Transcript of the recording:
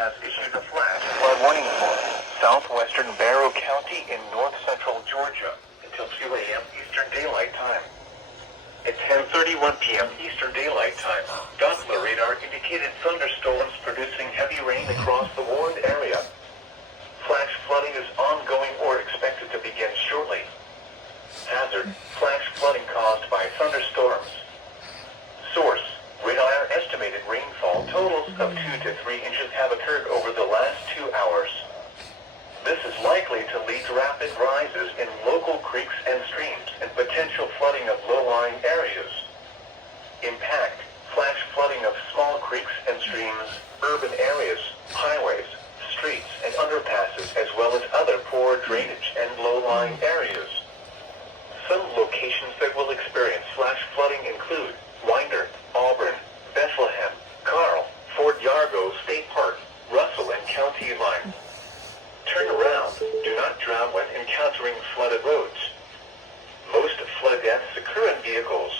has issued a flash flood warning for southwestern Barrow County in north-central Georgia until 2 a.m. Eastern Daylight Time. At 10:31 p.m. Eastern Daylight Time, Doppler radar indicated thunderstorms producing heavy rain across the warned area. Flash flooding is ongoing or expected to begin shortly. Hazard: flash flooding caused by thunderstorms. Source: radar estimated rainfall totals of 2 to 3 inches have occurred over the last 2 hours. This is likely to lead to rapid rises in local creeks and streams and potential flooding of low-lying areas. Impact: flash flooding of small creeks and streams, urban areas, highways, streets, and underpasses, as well as other poor drainage and low-lying areas. Some locations that will experience flash flooding include Winder, Auburn, Bethlehem, Carl, Fort Yargo State Park, Russell, and County Line. Turn around. Do not drown when encountering flooded roads. Most flood deaths occur in vehicles.